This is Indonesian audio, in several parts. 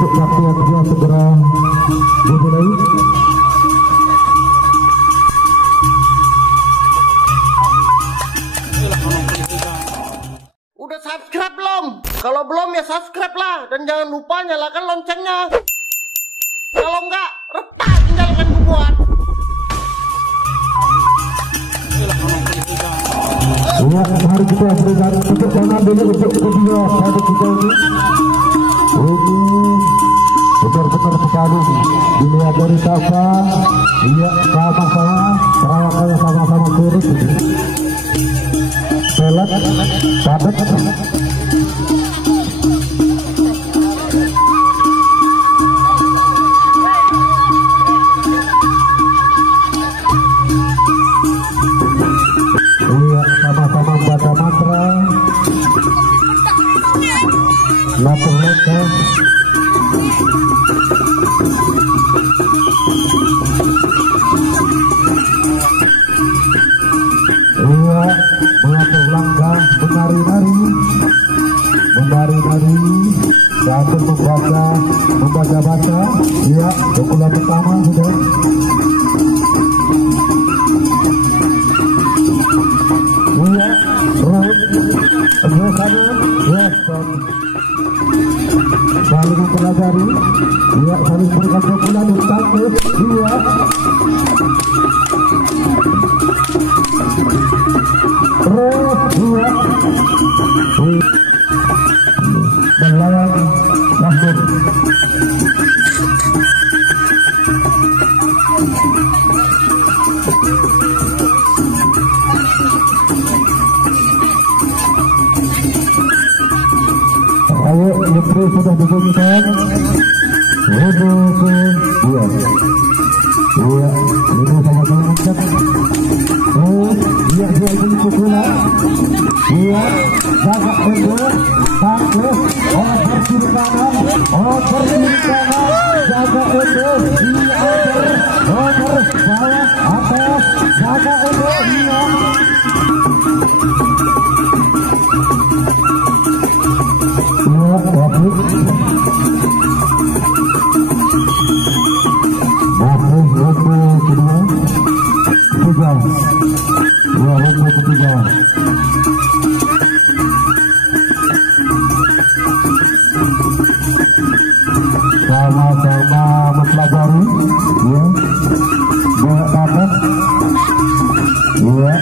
untuk latihan dia segera dimulai. Udah subscribe belum? Kalau belum ya subscribe lah, dan jangan lupa nyalakan loncengnya. Kalau enggak, retak tinggalkan buat. Ya, mari kita berikan untuk tangan dulu untuk kedua pada kita ini. Ini benar-benar sekali dilihat dari kapan. Iya, sama-sama terawaknya sama-sama kurus. Pelat, padat. Sama-sama membaca mantra, lapor-lapor. Iya, mengatur langkah, menari-nari, sambil membaca. Iya, pukulan pertama sudah. Iya, saling mempelajari. Iya, saling memberikan pukulan untuk iya. Terus iya. Berlayar Mahmud. Ayo, Yusri sudah dibunyikan. Iya. Iya, ini sama-sama mencet. Oh, iya, dia ini pukulan. Iya, jaga untuk takut. Over kiri kanan, jaga untuk iya, over bawah atas, jaga untuk iya. Ketiga. Sama-sama mempelajari, ya, banyak dapat, ya.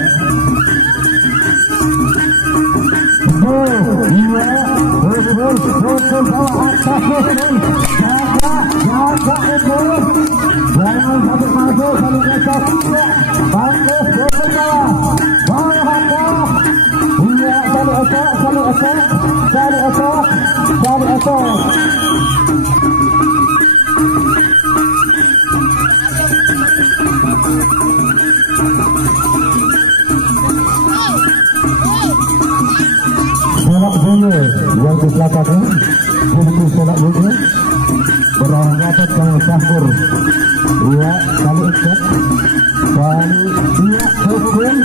Betul bawah atas, jaga itu, jangan sampai masuk, saling gesek, bagus, betul bawah atas, iya, saling esok. Selak dulu yang di belakangnya, bunyi selak dulu, berangkat ke sahur. Iya, kali ikat, kali iya hukum,